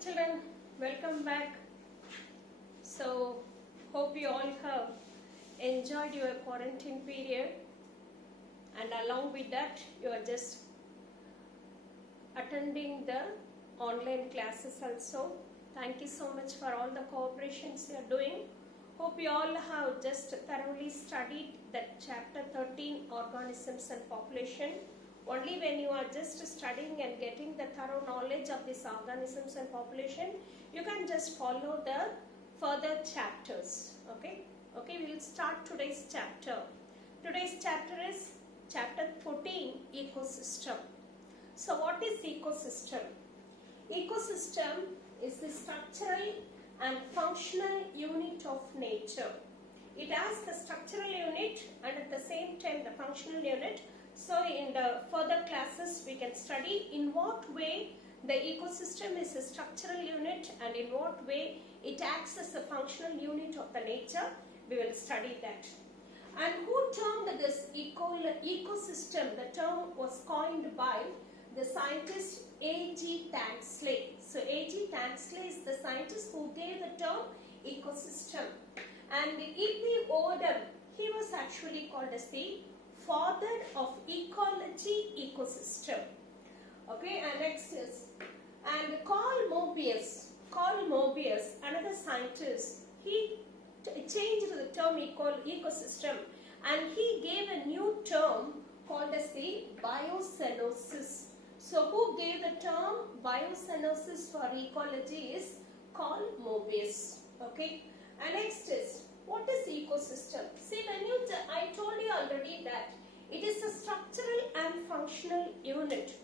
children, welcome back. So, hope you all have enjoyed your quarantine period, and along with that you are just attending the online classes also. Thank you so much for all the cooperations you are doing. Hope you all have just thoroughly studied that chapter 13, organisms and population. Only when you are just studying and getting the thorough knowledge of these organisms and population, you can just follow the further chapters. Okay, we will start today's chapter. Today's chapter is chapter 14, ecosystem. So what is ecosystem? Ecosystem is the structural and functional unit of nature. It has the structural unit and at the same time the functional unit. So in the further classes we can study in what way the ecosystem is a structural unit and in what way it acts as a functional unit of the nature. We will study that. And who termed this ecosystem? The term was coined by the scientist A.G. Tansley. So A.G. Tansley is the scientist who gave the term ecosystem. And E.P. Odum, he was actually called as the father of ecology ecosystem. Okay, and next is, and Carl Moebius, another scientist, he changed the term ecosystem and he gave a new term called as the biocenosis. So who gave the term biocenosis for ecology is Carl Moebius. Okay, and next is, what is ecosystem? See, I told you already that it is a structural and functional unit.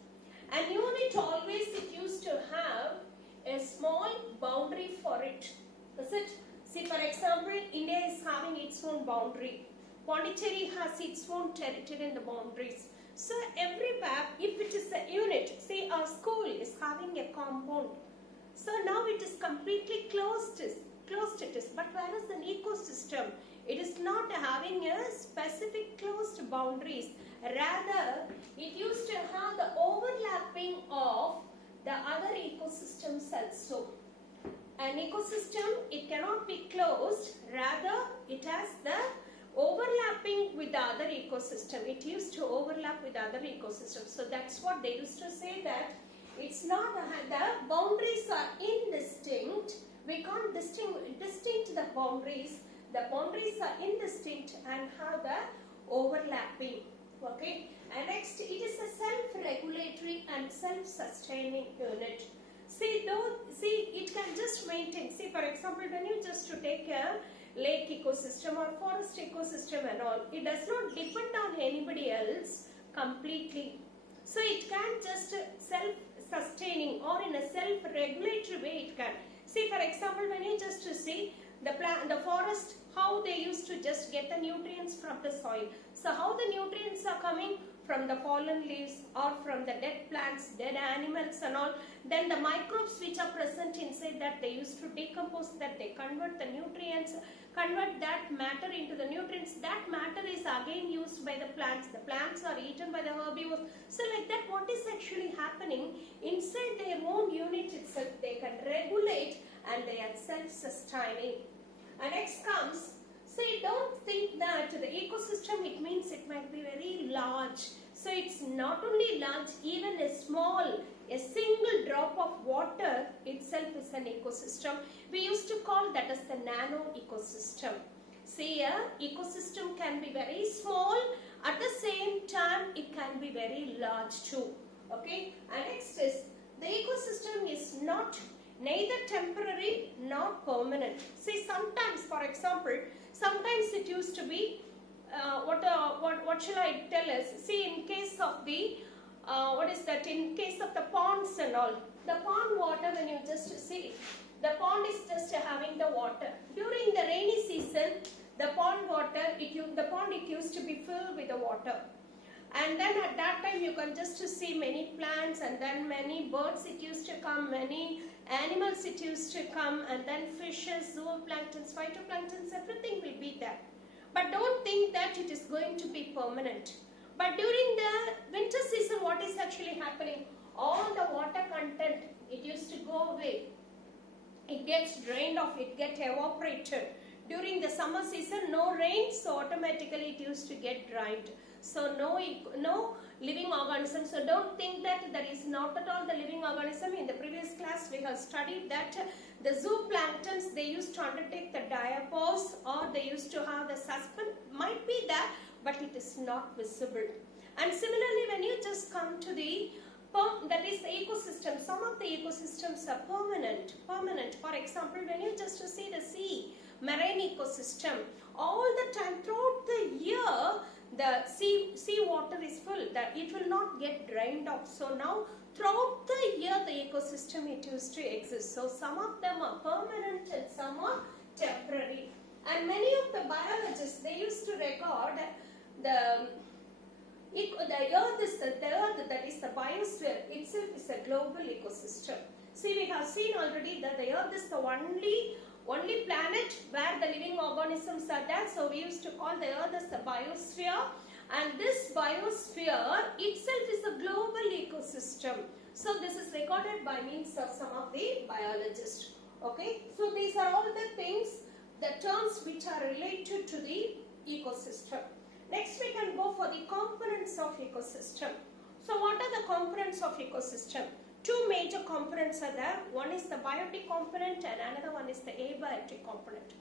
And unit always it used to have a small boundary for it. Is it? See, for example, India is having its own boundary. Pondicherry has its own territory and the boundaries. So everywhere, if it is a unit, say our school is having a compound. So now it is completely closed it is, but whereas an ecosystem, it is not having a specific closed boundaries. Rather, it used to have the overlapping of the other ecosystems also. An ecosystem, it cannot be closed. Rather, it has the overlapping with the other ecosystem. It used to overlap with other ecosystems. So that's what they used to say, that it's not the boundaries are indistinct. We can't distinct the boundaries. The boundaries are indistinct and have the overlapping. Okay. And next, it is a self-regulatory and self-sustaining unit. See, it can just maintain. See, for example, when you just to take a lake ecosystem or forest ecosystem and all, it does not depend on anybody else completely. So it can just self-sustaining or in a self-regulatory way it can. See, for example, when you just to see the forest, how they used to just get the nutrients from the soil. So how the nutrients are coming from the fallen leaves or from the dead plants, dead animals and all. Then the microbes which are present inside that, they used to decompose that, they convert the nutrients, convert that matter into the nutrients. That matter is again used by the plants. The plants are eaten by the herbivores. So like that, what is actually happening inside their own unit itself, they can regulate and they are self-sustaining. And next comes, say, don't think that the ecosystem, it means it might be very large. So it's not only large, even a single drop of water itself is an ecosystem. We used to call that as the nano ecosystem. See, ecosystem can be very small, at the same time it can be very large too. Okay, and next is, the ecosystem is neither temporary nor permanent. See, sometimes, for example, sometimes it used to be, what shall I tell us? See, in case of the, in case of the ponds and all, the pond water, when you just see, the pond is just having the water. During the rainy season, the pond water, it used to be filled with the water. And then at that time you can just see many plants and then many birds it used to come, many animals it used to come, and then fishes, zooplanktons, phytoplanktons, everything will be there. But don't think that it is going to be permanent. But during the winter season, what is actually happening? All the water content, it used to go away. it gets drained off, it gets evaporated. During the summer season, no rain, so automatically it used to get dried. So no living organism. So don't think that there is not at all the living organism. In the previous class, we have studied that the zooplanktons, they used to undertake the diapause, or they used to have the suspend, might be there, but it is not visible. And similarly, when you just come to the that is the ecosystem, some of the ecosystems are permanent. For example, when you just see the sea, marine ecosystem, all the time throughout the year, the sea water is full, that it will not get drained off. So now throughout the year, the ecosystem, it used to exist. So some of them are permanent and some are temporary. And many of the biologists, they used to record the earth, that is the biosphere itself, is a global ecosystem. See, we have seen already that the earth is the only planet where the living organisms are there. So we used to call the earth as the biosphere, and this biosphere itself is a global ecosystem. So this is recorded by means of some of the biologists. Okay, so these are all the things, the terms which are related to the ecosystem. Next, we can go for the components of ecosystem. So what are the components of ecosystem? Two major components are there. One is the biotic component and another one is the abiotic component.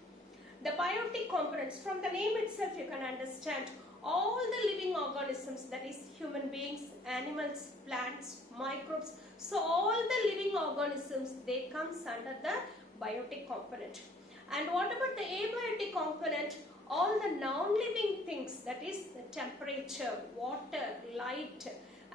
The biotic components, from the name itself you can understand, all the living organisms, that is human beings, animals, plants, microbes. So all the living organisms, they comes under the biotic component. And what about the abiotic component? All the non-living things, that is the temperature, water, light,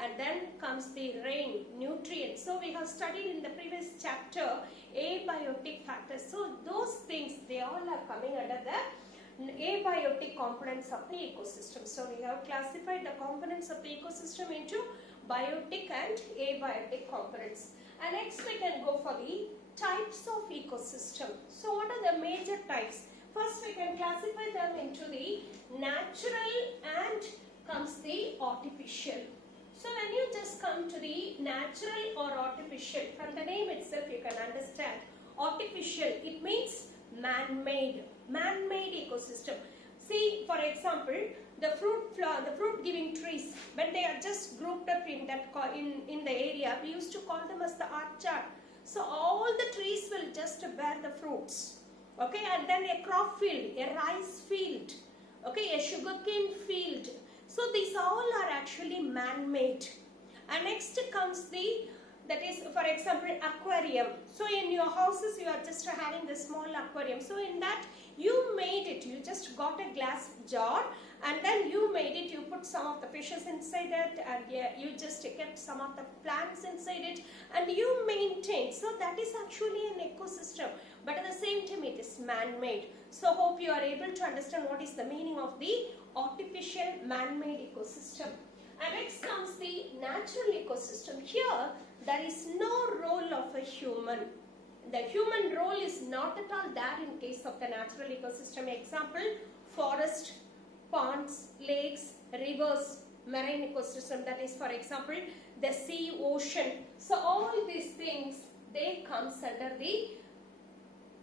and then comes the rain, nutrients. So we have studied in the previous chapter abiotic factors. So those things, they all are coming under the abiotic components of the ecosystem. So we have classified the components of the ecosystem into biotic and abiotic components. And next we can go for the types of ecosystem. So what are the major types? First, we can classify them into the natural and comes the artificial. So when you just come to the natural or artificial, from the name itself you can understand. Artificial, it means man-made ecosystem. See, for example, the fruit giving trees, when they are just grouped up in that in the area, we used to call them as the orchard. So all the trees will just bear the fruits. Okay, and then a crop field, a rice field, okay, a sugarcane field. So these all are actually man-made. And next comes that is, for example, aquarium. So in your houses, you are just having this small aquarium. So in that, you made it. You just got a glass jar, and then you made it. You put some of the fishes inside it, and you just kept some of the plants inside it, and you maintained. So that is actually an ecosystem. But at the same time, it is man-made. So hope you are able to understand what is the meaning of the artificial man-made ecosystem. And next comes the natural ecosystem. Here, there is no role of a human. The human role is not at all there in case of the natural ecosystem. Example, forest, ponds, lakes, rivers, marine ecosystem. That is, for example, the sea, ocean. So all these things, they comes under the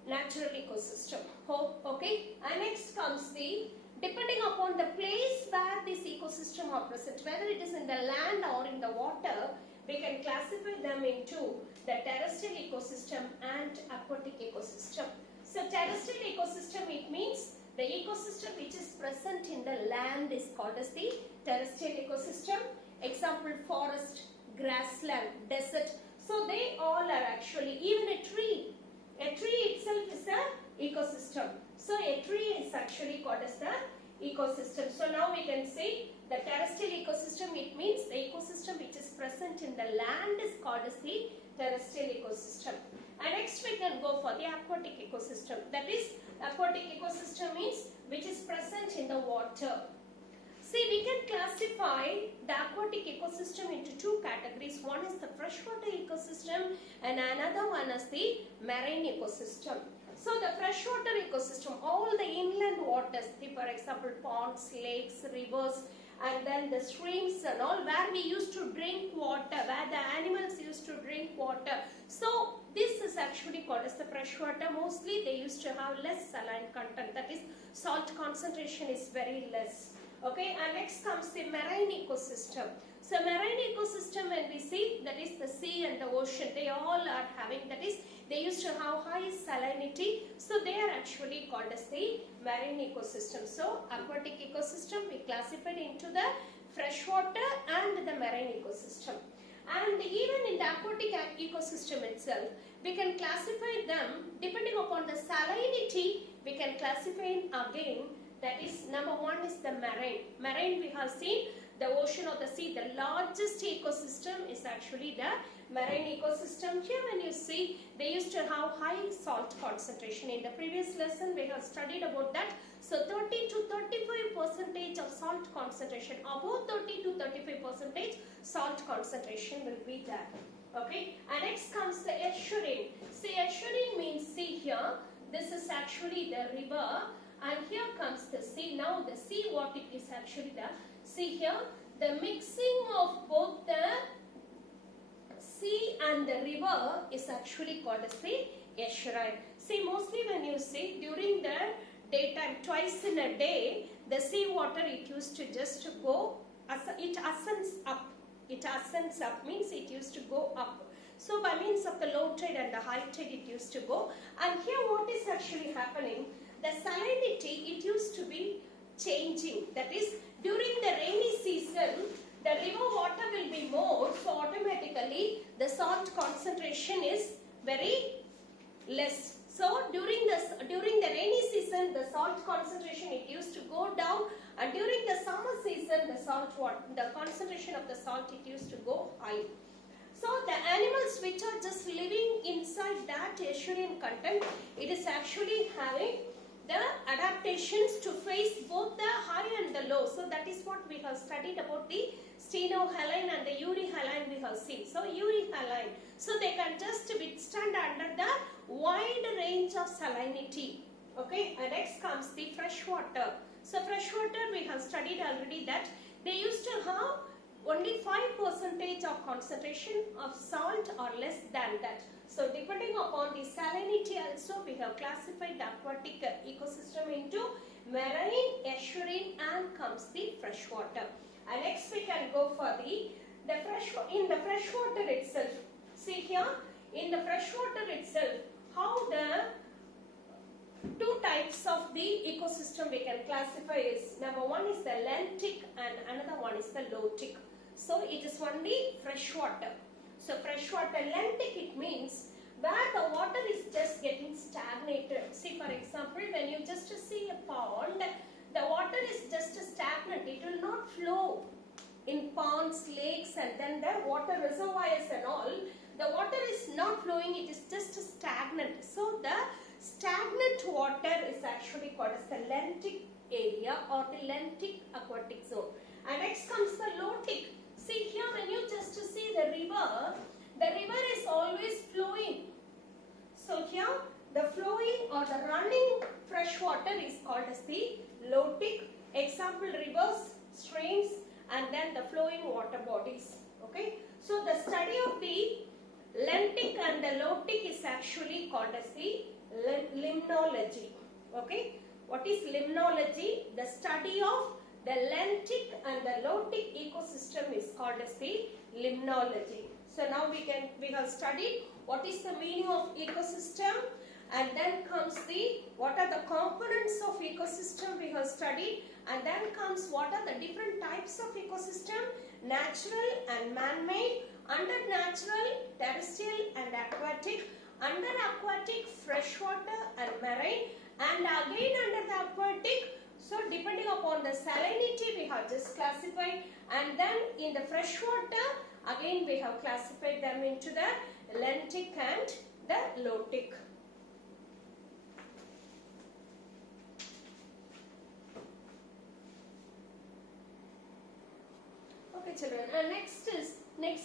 natural ecosystem. Okay, and next comes the, depending upon the place where this ecosystem are present, whether it is in the land or in the water, we can classify them into the terrestrial ecosystem and aquatic ecosystem. So terrestrial ecosystem, it means the ecosystem which is present in the land is called as the terrestrial ecosystem. Example, forest, grassland, desert. So they all are actually, even a tree. A tree itself is an ecosystem. So a tree is actually called as the ecosystem. So now we can say the terrestrial ecosystem, it means the ecosystem which is present in the land is called as the terrestrial ecosystem. And next we can go for the aquatic ecosystem. That is, aquatic ecosystem means which is present in the water. See, we can classify the aquatic ecosystem into two categories. One is the freshwater ecosystem and another one is the marine ecosystem. So the freshwater ecosystem, all the inland waters, for example, ponds, lakes, rivers, and then the streams and all, where we used to drink water, where the animals used to drink water. So this is actually actually called as the freshwater. Mostly they used to have less saline content, that is salt concentration is very less. Okay, and next comes the marine ecosystem. So marine ecosystem, when we see, that is the sea and the ocean, they all are having, that is they used to have high salinity, so they are actually called as the marine ecosystem. So aquatic ecosystem we classified into the freshwater and the marine ecosystem. And even in the aquatic ecosystem itself, we can classify them depending upon the salinity. We can classify in again, that is number one is the marine. Marine we have seen the ocean or the sea, the largest ecosystem is actually the marine ecosystem. Here when you see, they used to have high salt concentration. In the previous lesson we have studied about that. So 30 to 35% of salt concentration, above 30 to 35% salt concentration will be there. Okay, and next comes the estuarine. See, estuarine means, see here, this is actually the river, and here comes the sea. Now the sea, what it is actually the, see here, the mixing of both the sea and the river is actually called as the estuarine. See, mostly when you see during the daytime, twice in a day, the sea water, it used to just go, it ascends up. It ascends up means it used to go up. So by means of the low tide and the high tide it used to go. And here what is actually happening, the salinity, it used to be changing. That is, during the rainy season, the river water will be more, so automatically the salt concentration is very less. So during the rainy season, the salt concentration, it used to go down, and during the summer season, the concentration of the salt, it used to go high. So the animals which are just living inside that estuarine content, it is actually having the adaptations to face both the high and the low. So that is what we have studied about the stenohaline and the euryhaline we have seen. So euryhaline, so they can just withstand under the wide range of salinity. Okay, and next comes the freshwater. So freshwater we have studied already that they used to have only 5% of concentration of salt or less than that. So depending upon the salinity also, we have classified the aquatic ecosystem into marine, estuarine, and comes the freshwater. And next we can go for in the freshwater itself. See here, in the freshwater itself, how the two types of the ecosystem we can classify is, number one is the lentic and another one is the lotic. So it is only freshwater. So freshwater, lentic, it means where the water is just getting stagnated. See, for example, when you just see a pond, the water is just stagnant. It will not flow in ponds, lakes, and then the water reservoirs and all. The water is not flowing, it is just stagnant. So the stagnant water is actually called as the lentic area or the lentic aquatic zone. And next comes the lotic. See here, when you just see the river is always flowing. So here, the flowing or the running fresh water is called as the lotic. Example, rivers, streams, and then the flowing water bodies. Okay. So the study of the lentic and the lotic is actually called as the limnology. Okay. What is limnology? The study of the lentic and the lotic ecosystem is called as the limnology. So now we have studied what is the meaning of ecosystem, and then comes what are the components of ecosystem we have studied, and then comes what are the different types of ecosystem, natural and man-made, under natural, terrestrial and aquatic, under aquatic, freshwater and marine, and again under the aquatic. So depending upon the salinity we have just classified, and then in the freshwater again we have classified them into the lentic and the lotic. Okay children, and next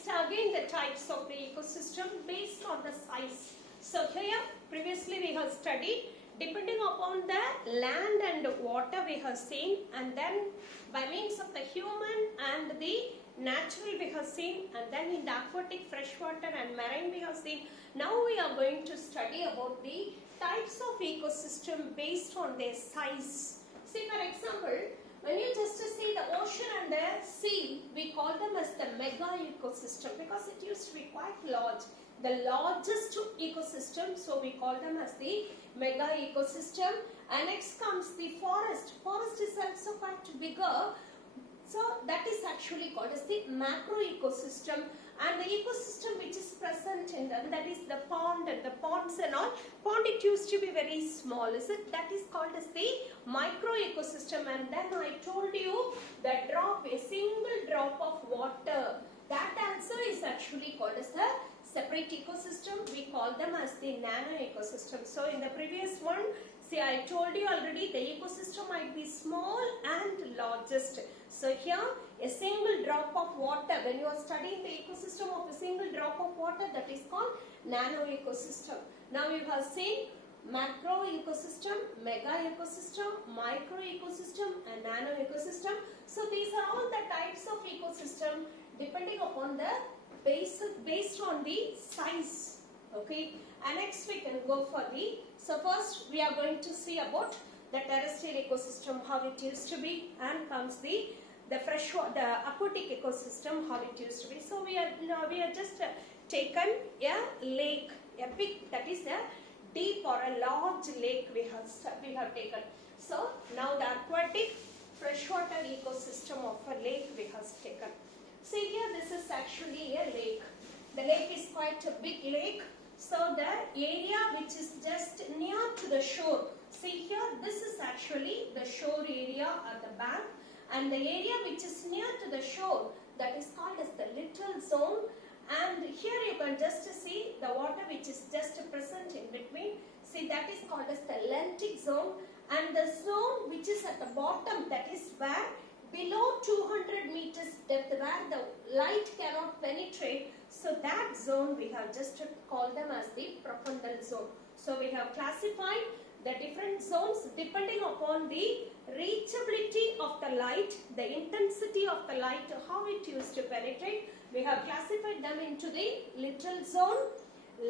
again the types of the ecosystem based on the size. So here previously we have studied depending upon the land and water we have seen, and then by means of the human and the natural we have seen, and then in the aquatic, freshwater and marine we have seen. Now we are going to study about the types of ecosystem based on their size. See, for example, when you just see the ocean and the sea, we call them as the mega ecosystem because it used to be quite large. The largest ecosystem, so we call them as the mega ecosystem. And next comes the forest. Forest is also quite bigger. So that is actually called as the macro ecosystem, and the ecosystem which is present in them, that is the pond and the ponds and all. Pond, it used to be very small, is it? That is called as the micro ecosystem. And then I told you the drop, a single drop of water, that also is actually called as the separate ecosystem. We call them as the nano ecosystem. So in the previous one, see, I told you already the ecosystem might be small and largest. So here, a single drop of water, when you are studying the ecosystem of a single drop of water, that is called nano ecosystem. Now you have seen macro ecosystem, mega ecosystem, micro ecosystem and nano ecosystem. So these are all the types of ecosystem depending upon the based on the size. Okay, and next we can go for the, so first we are going to see about the terrestrial ecosystem, how it used to be, and comes the freshwater, the aquatic ecosystem, how it used to be. So we are just taken a lake, a big, that is a deep or a large lake we have taken. So now the aquatic freshwater ecosystem of a lake we have taken. See here, this is actually a lake. The lake is quite a big lake. So the area which is just near to the shore, see here, this is actually the shore area at the bank, and the area which is near to the shore, that is called as the little zone. And here you can just see the water which is just present in between. See, that is called as the lentic zone, and the zone which is at the bottom, that is where below 200 meters depth, where the light cannot penetrate. So that zone we have just called them as the profundal zone. So we have classified the different zones depending upon the reachability of the light, the intensity of the light, how it used to penetrate. We have classified them into the little zone,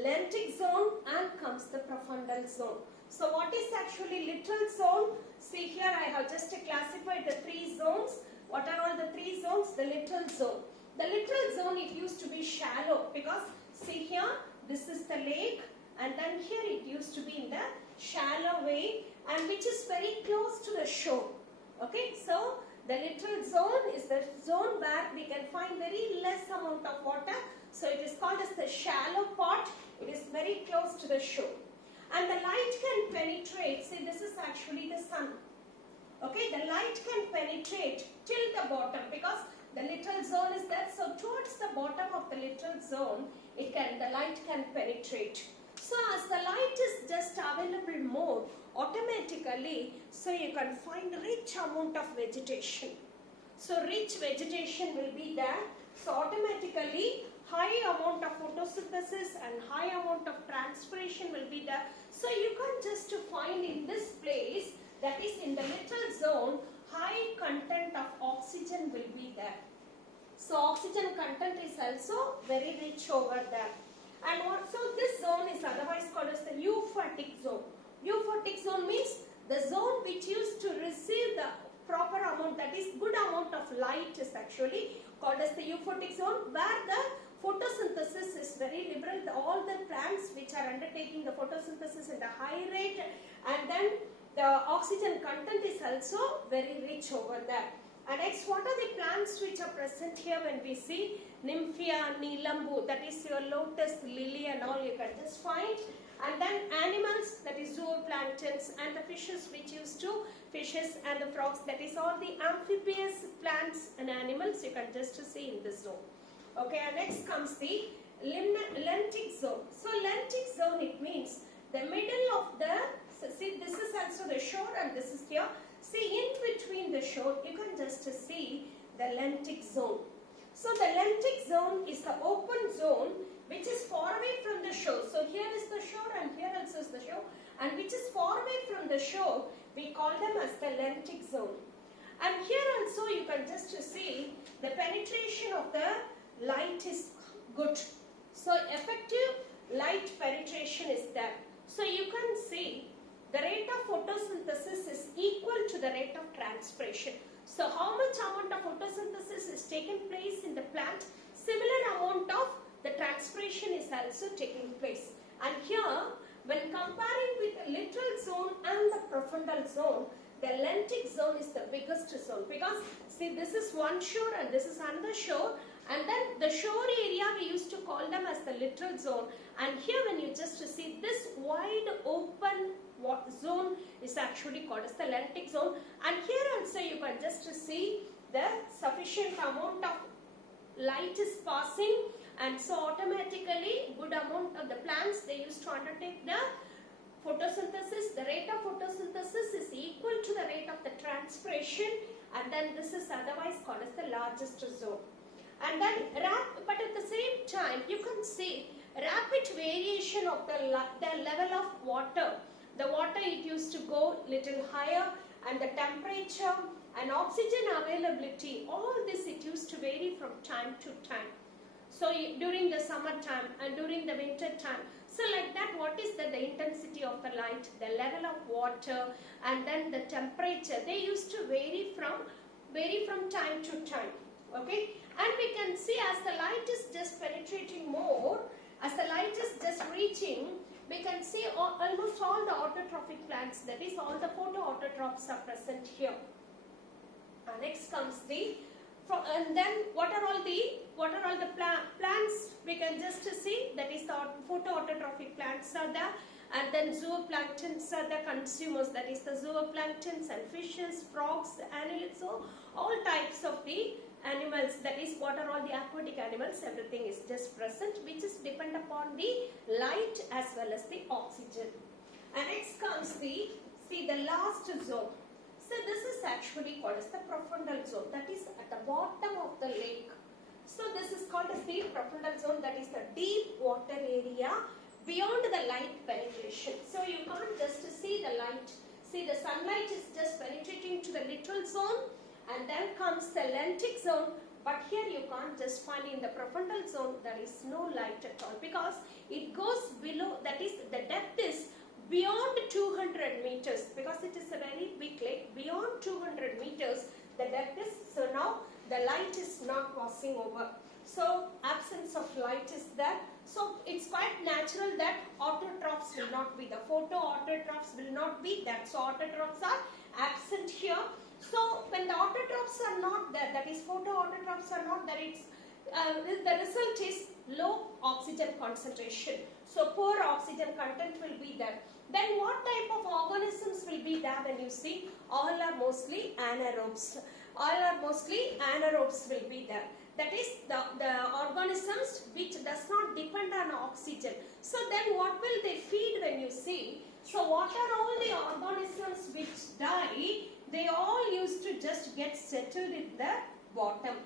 lentic zone, and comes the profundal zone. So what is actually little zone? See here, I have just classified the three zones. What are all the three zones? The little zone. The little zone, it used to be shallow because see here, this is the lake, and then here it used to be in the shallow way, and which is very close to the shore. Okay, so the little zone is the zone where we can find very less amount of water. So it is called as the shallow part. It is very close to the shore. And the light can penetrate. See, this is actually the sun. Okay, the light can penetrate till the bottom because the little zone is there. So towards the bottom of the little zone, the light can penetrate. So as the light is just available more, automatically, so you can find rich amount of vegetation. So rich vegetation will be there. So automatically, high amount of photosynthesis and high amount of transpiration will be there. So you can just find in this place, that is in the little zone, high content of oxygen will be there. So oxygen content is also very rich over there. And so this zone is otherwise called as the euphotic zone. Euphotic zone means the zone which used to receive the proper amount, that is good amount of light, is actually called as the euphotic zone, where the photosynthesis is very liberal. All the plants which are undertaking the photosynthesis at a high rate, and then the oxygen content is also very rich over there. And next, what are the plants which are present here when we see Nymphia, Nilambu, that is your lotus, lily and all you can just find. And then animals, that is zooplanktons, and the fishes which used to, fishes and the frogs, that is all the amphibious plants and animals you can just see in this zone. Okay, and next comes the lentic zone. So lentic zone, it means the middle of the, so see, this is also the shore and this is here. See, in between the shore, you can just see the lentic zone. So the lentic zone is the open zone which is far away from the shore. So here is the shore and here also is the shore, and which is far away from the shore, we call them as the lentic zone. And here also you can just see the penetration of the light is good. So effective light penetration is there. So you can see the rate of photosynthesis is equal to the rate of transpiration. So how much amount of photosynthesis is taking place in the plant? Similar amount of the transpiration is also taking place. And here, when comparing with the littoral zone and the profundal zone, the lentic zone is the biggest zone, because see, this is one shore and this is another shore, and then the shore area we used to call them as the littoral zone, and here when you just see this wide open zone is actually called as the lentic zone. And here also you can just see the sufficient amount of light is passing, and so automatically good amount of the plants, they used to undertake the photosynthesis. The rate of photosynthesis is equal to the rate of the transpiration, and then this is otherwise called as the largest zone. And then but at the same time you can see rapid variation of the level of water. The water, it used to go little higher, and the temperature and oxygen availability, all this it used to vary from time to time. So during the summer time and during the winter time, so like that, what is the intensity of the light, the level of water, and then the temperature, they used to vary from time to time. Okay, and we can see as the light is just penetrating more, as the light is just reaching, we can see almost all the autotrophic plants, that is all the photoautotrophs are present here. Next comes and then what are all the plants we can just see, that is the photoautotrophic plants are there, and then zooplanktons are the consumers, that is the zooplanktons and fishes, frogs, annelids, so all types of the animals, that is what are all the aquatic animals, everything is just present, which is depend upon the light as well as the oxygen. And next comes the last zone. So this is actually called as the profundal zone, that is at the bottom of the lake. So this is called as the profundal zone, that is the deep water area beyond the light penetration. So you can't just see the light. See, the sunlight is just penetrating to the littoral zone, and then comes the lentic zone, but here you can't just find in the profundal zone, there is no light at all, because it goes below, that is the depth is beyond 200 meters, because it is a very big lake. Beyond 200 meters the depth is, so now the light is not passing over, so absence of light is there. So it's quite natural that autotrophs will not be, the photoautotrophs will not be there, so autotrophs are absent here. So when the autotrophs are not there, that is photoautotrophs are not there, it's the result is low oxygen concentration. So poor oxygen content will be there. Then what type of organisms will be there when you see? All are mostly anaerobes. All are mostly anaerobes will be there. That is the organisms which does not depend on oxygen. So then what will they feed when you see? So what are all the organisms which die? They all used to just get settled in the bottom.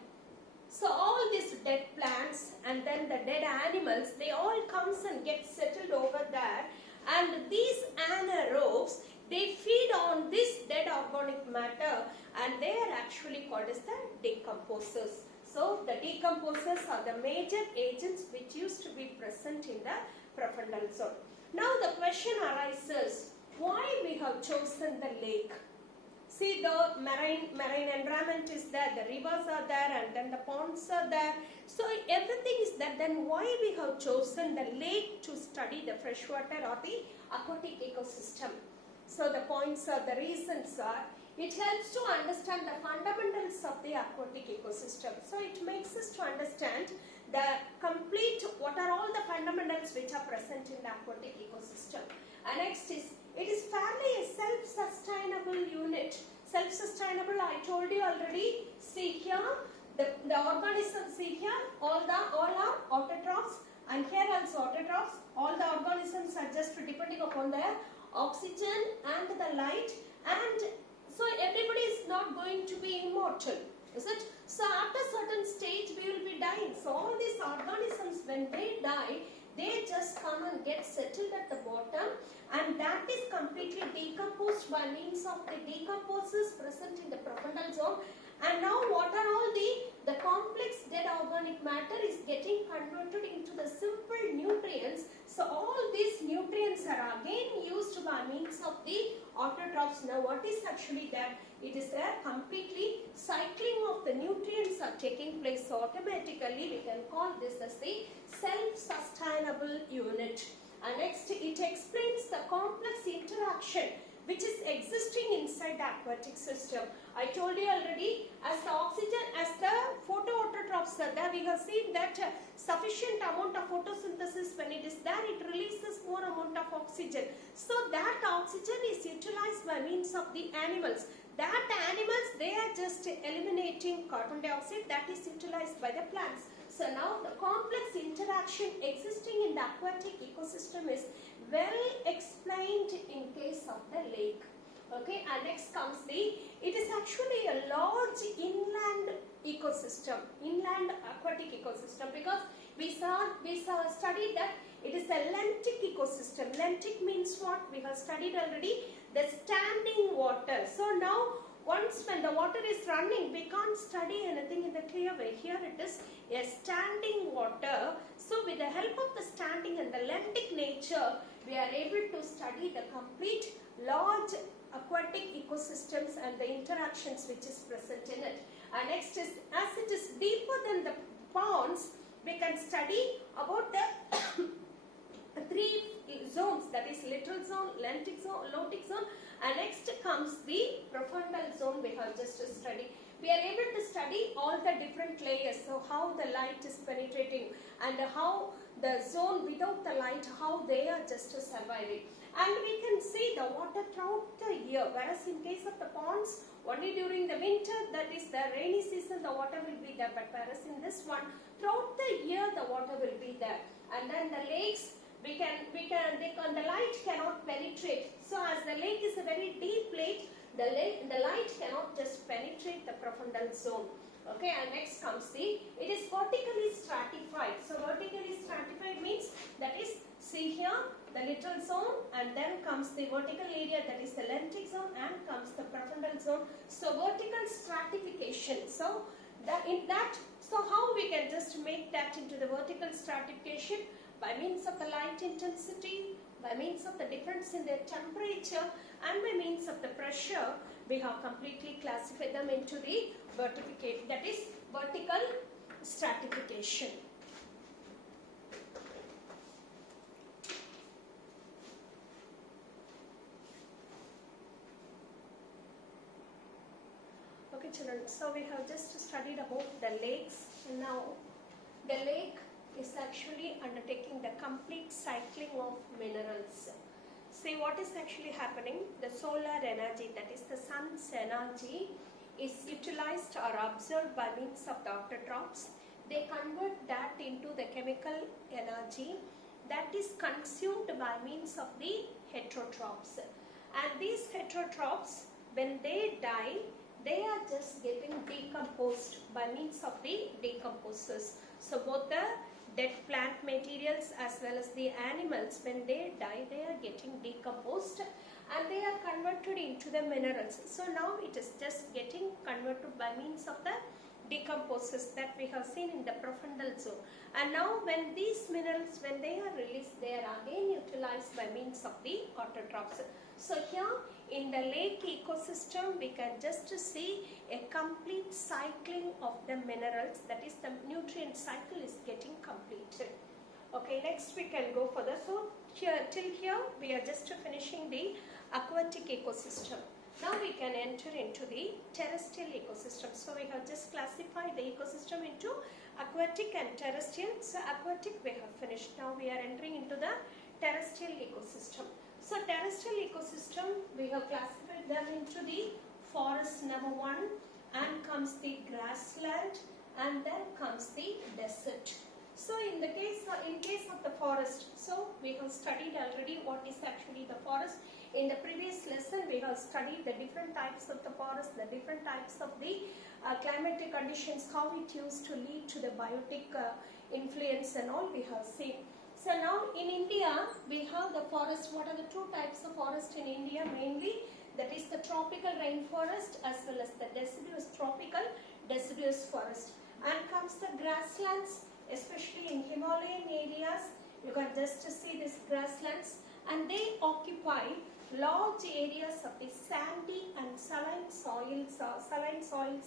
So all these dead plants and then the dead animals, they all comes and get settled over there, and these anaerobes, they feed on this dead organic matter, and they are actually called as the decomposers. So the decomposers are the major agents which used to be present in the profundal zone. Now the question arises, why we have chosen the lake? See, the marine environment is there, the rivers are there, and then the ponds are there. So everything is there. Then why we have chosen the lake to study the freshwater or the aquatic ecosystem? So the points are, the reasons are, it helps to understand the fundamentals of the aquatic ecosystem. So it makes us to understand the complete, what are all the fundamentals which are present in the aquatic ecosystem. And next is, it is fairly a self-sustainable unit. Self-sustainable, I told you already. See here, the organisms, see here, all are autotrophs, and here also autotrophs. All the organisms are just depending upon their oxygen and the light, and so everybody is not going to be immortal, is it? So after certain stage we will be dying. So all these organisms, when they die, they just come and get settled at the bottom, and that is completely decomposed by means of the decomposers present in the profundal zone. And now what are all the complex dead organic matter is getting converted into the simple nutrients. So all these nutrients are again used by means of the autotrophs. Now what is actually that? It is a completely cycling of the nutrients are taking place. So automatically we can call this as the self-sustainable unit. And next it explains the complex interaction which is existing inside the aquatic system. I told you already, as the oxygen, as the photoautotrophs are there, we have seen that sufficient amount of photosynthesis, when it is there, it releases more amount of oxygen. So that oxygen is utilized by means of the animals. That animals, they are just eliminating carbon dioxide, that is utilized by the plants. So now the complex interaction existing in the aquatic ecosystem is well explained in case of the lake. Okay, and next comes it is actually a large inland ecosystem, inland aquatic ecosystem, because we studied that it is a lentic ecosystem. Lentic means what? We have studied already, the standing water. So now once when the water is running, we can't study anything in the clear way. Here it is a standing water. So with the help of the standing and the lentic nature, we are able to study the complete large aquatic ecosystems and the interactions which is present in it. And next is, as it is deeper than the ponds, we can study about the three zones, that is littoral zone, lentic zone, lotic zone, and next comes the profundal zone we have just studied. We are able to study all the different layers, so how the light is penetrating and how the zone without the light, how they are just surviving. And we can see the water throughout the year, whereas in case of the ponds, only during the winter, that is the rainy season, the water will be there, but whereas in this one, throughout the year the water will be there. And then the lakes, the light cannot penetrate. So as the lake is a very deep lake, the light cannot just penetrate the profundal zone. Okay, and next comes it is vertically stratified. So vertically stratified means, that is, see here the littoral zone, and then comes the vertical area, that is the lentic zone, and comes the profundal zone. So vertical stratification. So how we can just make that into the vertical stratification? By means of the light intensity, by means of the difference in their temperature, and by means of the pressure, we have completely classified them into the vertification, that is vertical stratification. Okay children, so we have just studied about the lakes. Now the lake is actually undertaking the complete cycling of minerals. See what is actually happening? The solar energy, that is the sun's energy, is utilized or absorbed by means of the autotrophs. They convert that into the chemical energy that is consumed by means of the heterotrophs. And these heterotrophs, when they die, they are just getting decomposed by means of the decomposers. So both the dead plant materials as well as the animals, when they die, they are getting decomposed and they are converted into the minerals. So now it is just getting converted by means of the decomposers that we have seen in the profundal zone. And now when these minerals, when they are released, they are again utilized by means of the autotrophs. So here in the lake ecosystem, we can just see a complete cycling of the minerals, that is the nutrient cycle is getting completed. Okay, next we can go further. So here, till here we are just finishing the aquatic ecosystem. Now we can enter into the terrestrial ecosystem. So we have just classified the ecosystem into aquatic and terrestrial. So aquatic we have finished. Now we are entering into the terrestrial ecosystem. So terrestrial ecosystem, we have classified them into the forest number 1, and comes the grassland, and then comes the desert. So in case of the forest, so we have studied already what is actually the forest. In the previous lesson, we have studied the different types of the forest, the different types of the climatic conditions, how it used to lead to the biotic influence and all we have seen. So now in India, we have the forest. What are the two types of forest in India mainly? That is the tropical rainforest as well as the deciduous tropical deciduous forest. And comes the grasslands, especially in Himalayan areas. You can just see these grasslands, and they occupy large areas of the sandy and saline soils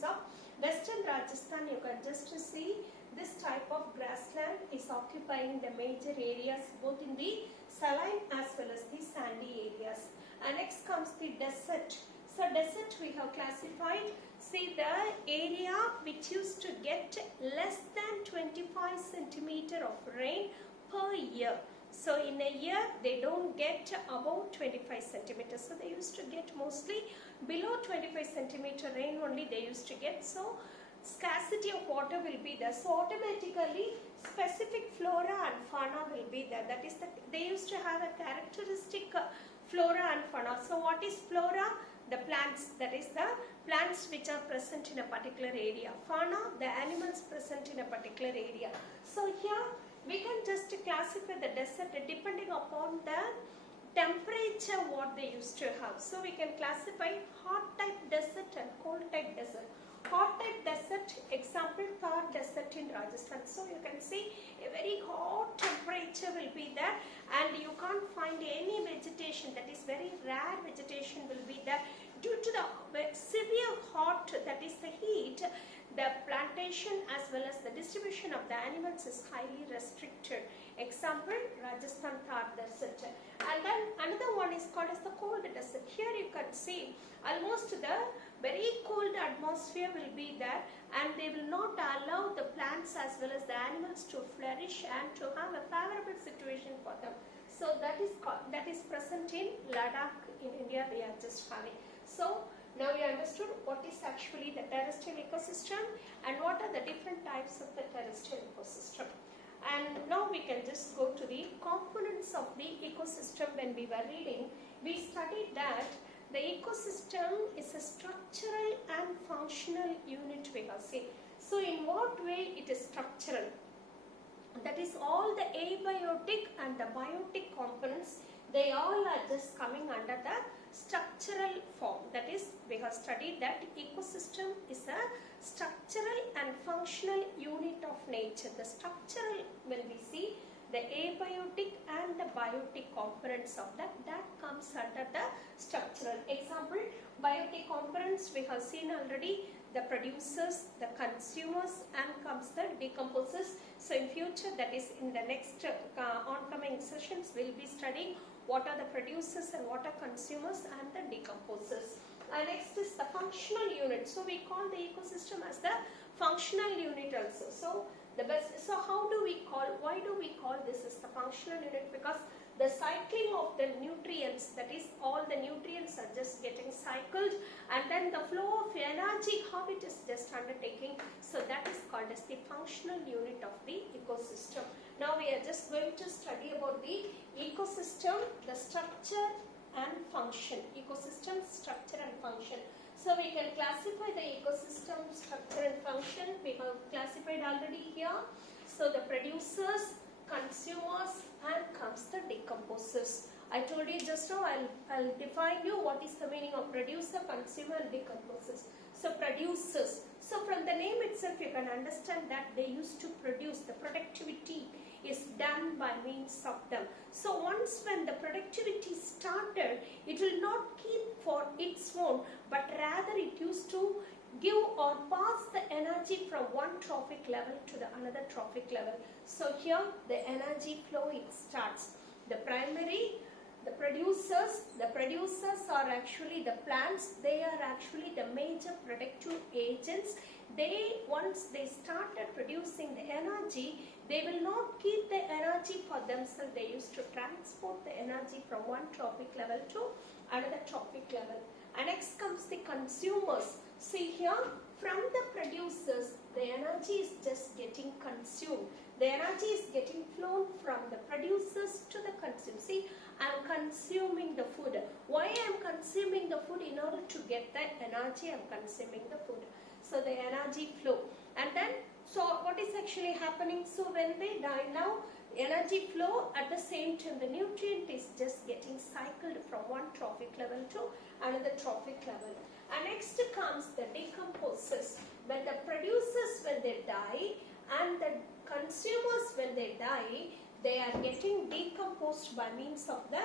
of western Rajasthan. You can just see this type of grassland is occupying the major areas both in the saline as well as the sandy areas. And next comes the desert. So desert we have classified. See the area which used to get less than 25 centimeter of rain per year. So in a year they don't get about 25 centimeters. So they used to get mostly below 25 centimeter rain only they used to get. So scarcity of water will be there. So automatically specific flora and fauna will be there. That is that they used to have a characteristic flora and fauna. So what is flora? The plants, that is the plants which are present in a particular area. Fauna, the animals present in a particular area. So here we can just classify the desert depending upon the temperature what they used to have. So we can classify hot type desert and cold type desert. Hot type desert, example Thar desert in Rajasthan. So you can see a very hot temperature will be there, and you can't find any vegetation, that is very rare vegetation will be there. Due to the severe hot, that is the heat, the plantation as well as the distribution of the animals is highly restricted. Example Rajasthan Thar desert. And then another one is called as the cold desert. Here you can see almost the very cold atmosphere will be there, and they will not allow the plants as well as the animals to flourish and to have a favorable situation for them. So that is present in Ladakh in India they are just having. So now we understood what is actually the terrestrial ecosystem and what are the different types of the terrestrial ecosystem. And now we can just go to the components of the ecosystem. When we were reading, we studied that the ecosystem is a structural and functional unit we have seen. So in what way it is structural? That is all the abiotic and the biotic components, they all are just coming under the structural form. That is, we have studied that ecosystem is a structural and functional unit of nature. The structural, when we see the abiotic and the biotic components of that comes under the structural. Example, biotic components we have seen already, the producers, the consumers, and comes the decomposers. So in future, that is in the next oncoming sessions, we'll be studying what are the producers and what are consumers and the decomposers. Next is the functional unit. So we call the ecosystem as the functional unit also. So how do we call, why do we call this as the functional unit? Because the cycling of the nutrients, that is all the nutrients are just getting cycled, and then the flow of energy, how it is just undertaking. So that is called as the functional unit of the ecosystem. Now we are just going to study about the ecosystem, the structure and function. Ecosystem, structure and function. So we can classify the ecosystem, structure and function. We have classified already here. So the producers, consumers, and comes the decomposers. I told you just now, I'll define you what is the meaning of producer, consumer and decomposers. So producers. So from the name itself you can understand that they used to produce. The productivity is done by means of them. So once when the productivity started, it will not keep for its own, but rather it used to give or pass the energy from one trophic level to the another trophic level. So here the energy flow it starts. The primary, the producers are actually the plants. They are actually the major productive agents. Once they started producing the energy, they will not keep the energy for themselves. They used to transport the energy from one trophic level to another trophic level. And next comes the consumers. See here, from the producers, the energy is just getting consumed. The energy is getting flown from the producers to the consumers. See, I am consuming the food. Why I am consuming the food? In order to get that energy, I am consuming the food. So the energy flow. And then, so what is actually happening? So when they die now, energy flow, at the same time the nutrient is just getting cycled from one trophic level to another trophic level. And next comes the decomposers. When the producers, when they die, and the consumers, when they die, they are getting decomposed by means of the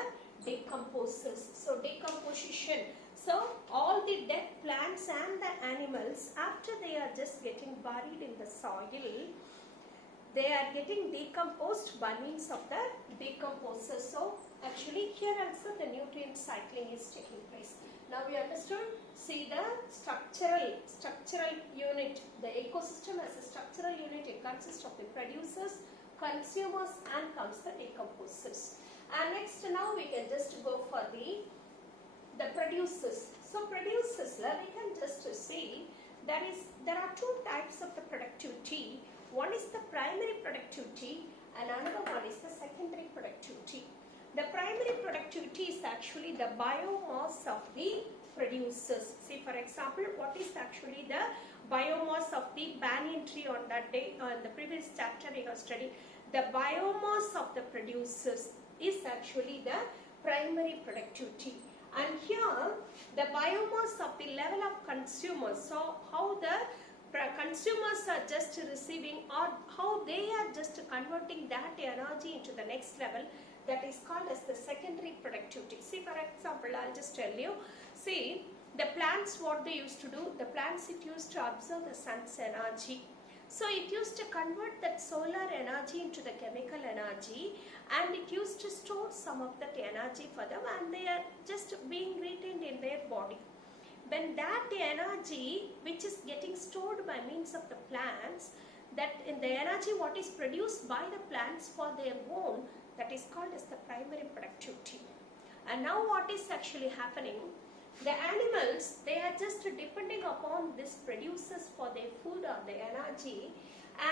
decomposers. So decomposition. So all the dead plants and the animals, after they are just getting buried in the soil, they are getting decomposed by means of the decomposers. So actually here also the nutrient cycling is taking place. Now we understood. See the structural unit. The ecosystem as a structural unit, it consists of the producers, consumers, and comes the decomposers. And next now we can just go for the producers. So producers, we can just see there are two types of the productivity. One is the primary productivity and another one is the secondary productivity. The primary productivity is actually the biomass of the producers. See, for example, what is actually the biomass of the banyan tree on that day? In the previous chapter we have studied, the biomass of the producers is actually the primary productivity. And here the biomass of the level of consumers, so how the consumers are just receiving or how they are just converting that energy into the next level, that is called as the secondary productivity. See, for example, I'll just tell you, see the plants, what they used to do, the plants, it used to absorb the sun's energy. So it used to convert that solar energy into the chemical energy, and it used to store some of that energy for them, and they are just being retained in their body. When that energy which is getting stored by means of the plants, that in the energy what is produced by the plants for their own, that is called as the primary productivity. And now what is actually happening? The animals, they are just depending upon these producers for their food or the energy,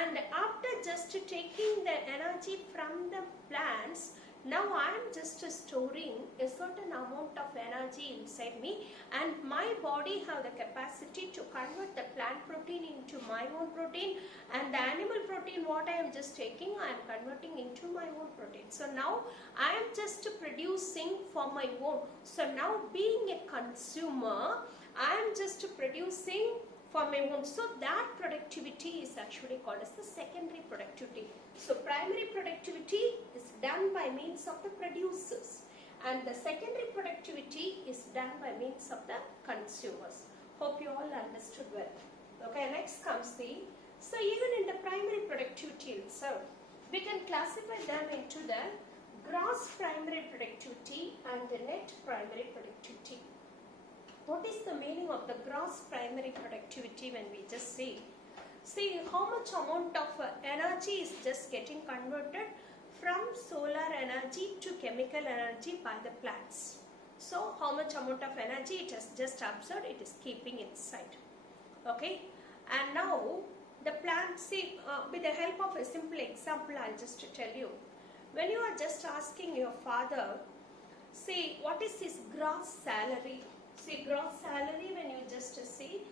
and after just taking the energy from the plants, now I am just storing a certain amount of energy inside me, and my body have the capacity to convert the plant protein into my own protein, and the animal protein what I am just taking, I am converting into my own protein. So now I am just producing for my own. So now being a consumer, I am just producing for my own. So that productivity is actually called as the secondary productivity. So primary productivity is done by means of the producers, and the secondary productivity is done by means of the consumers. Hope you all understood well. Okay, next comes so even in the primary productivity itself, we can classify them into the gross primary productivity and the net primary productivity. What is the meaning of the gross primary productivity when we just see how much amount of energy is just getting converted from solar energy to chemical energy by the plants. So how much amount of energy it has just absorbed, it is keeping inside. Okay, and now the plant, see with the help of a simple example, I'll just tell you. When you are just asking your father, see what is his gross salary. See, gross salary, when you just see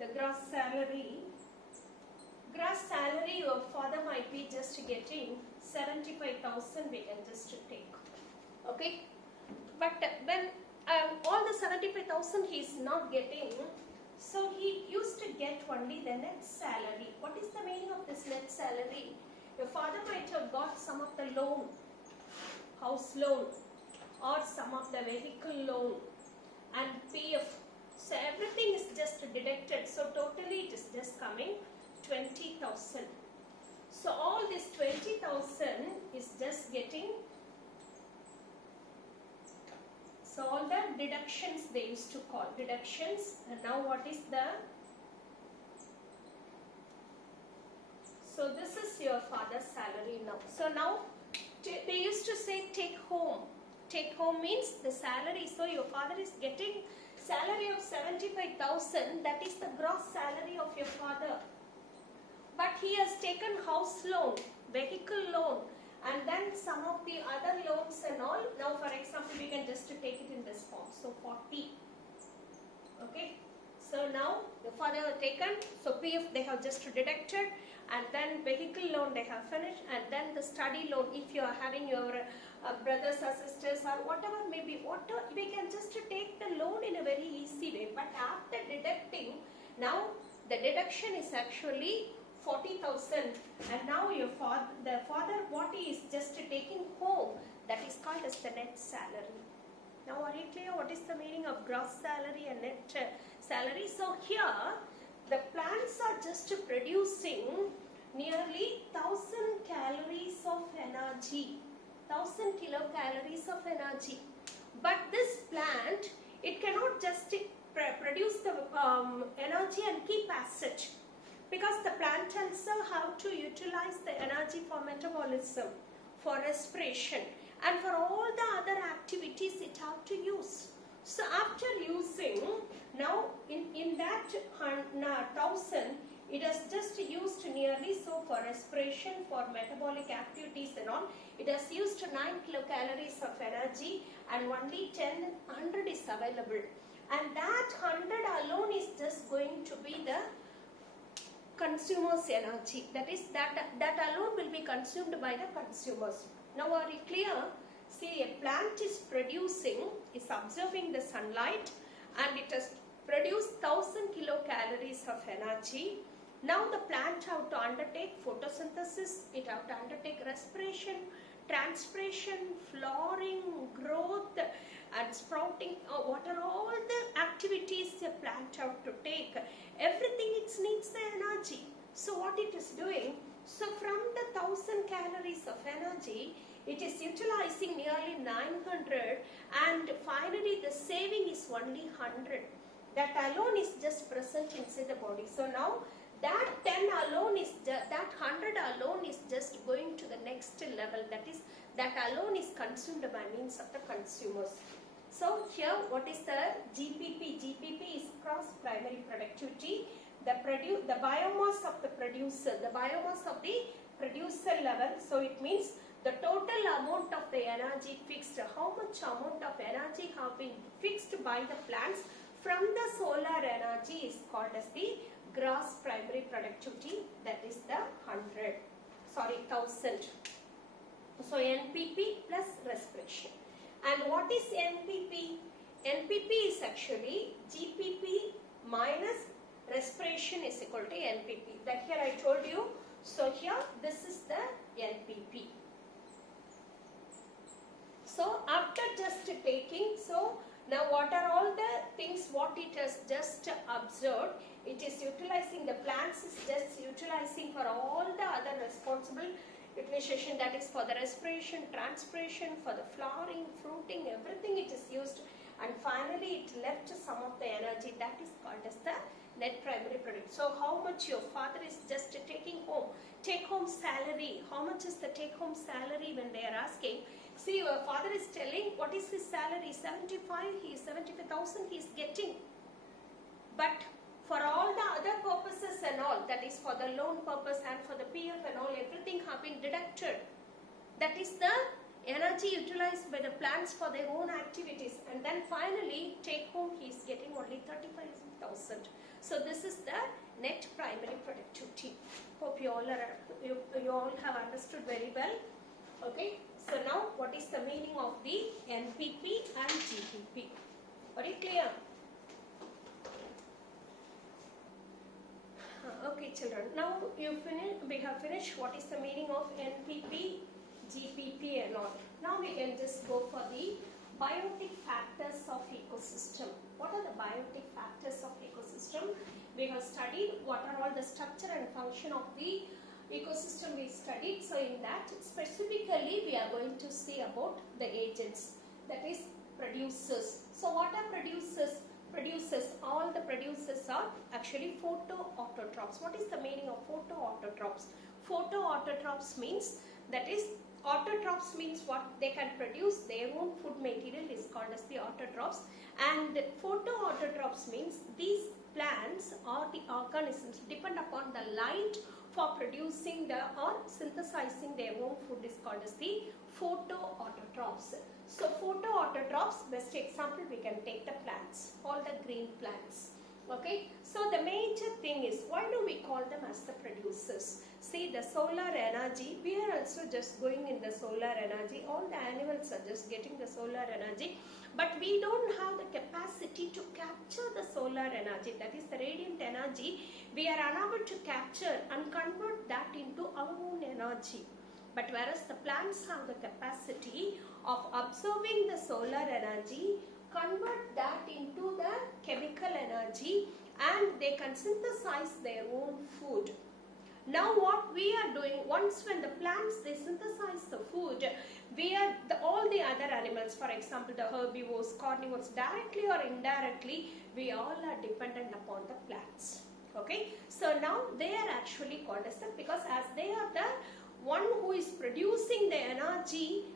the gross salary, your father might be just getting 75,000, we can just take. Okay, but when all the 75,000 he is not getting, so he used to get only the net salary. What is the meaning of this net salary? Your father might have got some of the loan, house loan, or some of the vehicle loan, and PF. So everything is just deducted. So totally it is just coming 20,000. So all this 20,000 is just getting, so all the deductions they used to call deductions. And now what is the, so this is your father's salary now. So now they used to say take home. Take home means the salary. So your father is getting salary of 75,000. That is the gross salary of your father. But he has taken house loan, vehicle loan, and then some of the other loans and all. Now for example, we can just take it in this form. So 40. Okay. So now the father has taken, so PF they have just deducted, and then vehicle loan they have finished, and then the study loan. If you are having your brothers or sisters or whatever maybe, we can just take the loan in a very easy way. But after deducting, now the deduction is actually 40,000, and now the father what he is just taking home, that is called as the net salary. Now are you clear what is the meaning of gross salary and net salary? So here the plants are just producing nearly 1000 calories of energy, 1000 kilocalories of energy. But this plant, it cannot just produce the energy and keep as such, because the plant also have to utilize the energy for metabolism, for respiration, and for all the other activities it have to use. So after using, now in that 1000, it has just used nearly, so for respiration, for metabolic activities and all, it has used 9 kilocalories of energy, and only 100 is available. And that 100 alone is just going to be the consumer's energy. That is, that alone will be consumed by the consumers. Now are you clear? See, a plant is producing, is observing the sunlight, and it has produced 1000 kilocalories of energy. Now the plant have to undertake photosynthesis, it have to undertake respiration, transpiration, flowering, growth, and sprouting. What are all the activities a plant have to take? Everything it needs the energy. So what it is doing? So from the 1000 calories of energy, it is utilizing nearly 900, and finally the saving is only 100. That alone is just present inside the body. So now that 10 alone is that 100 alone is just going to the next level. That is, that alone is consumed by means of the consumers. So here what is the GPP? GPP is gross primary productivity. The biomass of the producer, the biomass of the producer level. So it means the total amount of the energy fixed, how much amount of energy have been fixed by the plants from the solar energy is called as the gross primary productivity, that is the 1000. So NPP plus respiration. And what is NPP? NPP is actually GPP minus respiration is equal to NPP. That here I told you. So here this is the NPP. So after just taking, so now what are all the things what it has just observed? It is utilizing, the plants is just utilizing for all the other responsible utilization, that is for the respiration, transpiration, for the flowering, fruiting, everything it is used, and finally it left some of the energy, that is called as the net primary product. So how much your father is just taking home, take home salary, how much is the take home salary when they are asking? See, your father is telling what is his salary, 75,000 he is getting. But for all the other purposes and all, that is for the loan purpose and for the PF and all, everything have been deducted. That is the energy utilized by the plants for their own activities, and then finally take home he is getting only 35,000. So this is the net primary productivity. Hope you all have understood very well. Okay. So now what is the meaning of the NPP and GPP? Are you clear? Okay children, now we have finished what is the meaning of NPP, GPP and all. Now we can just go for the biotic factors of ecosystem. What are the biotic factors of ecosystem? We have studied what are all the structure and function of the ecosystem we studied. So in that specifically we are going to see about the agents, that is producers. So what are producers? All the producers are actually photoautotrophs. What is the meaning of photoautotrophs? Photoautotrophs means, that is, autotrophs means what they can produce their own food material is called as the autotrophs, and photoautotrophs means these plants or the organisms depend upon the light for producing or synthesizing their own food is called as the photoautotrophs. So photoautotrophs, best example we can take the plants, all the green plants. Okay, so the major thing is, why do we call them as the producers? See, the solar energy, we are also just going in the solar energy. All the animals are just getting the solar energy, but we don't have the capacity to capture the solar energy, that is the radiant energy. We are unable to capture and convert that into our own energy. But whereas the plants have the capacity of absorbing the solar energy, convert that into the chemical energy, and they can synthesize their own food. Now what we are doing, once when the plants they synthesize the food, we are all the other animals, for example the herbivores, carnivores, directly or indirectly, we all are dependent upon the plants. Okay, so now they are actually called as the, because as they are the one who is producing the energy,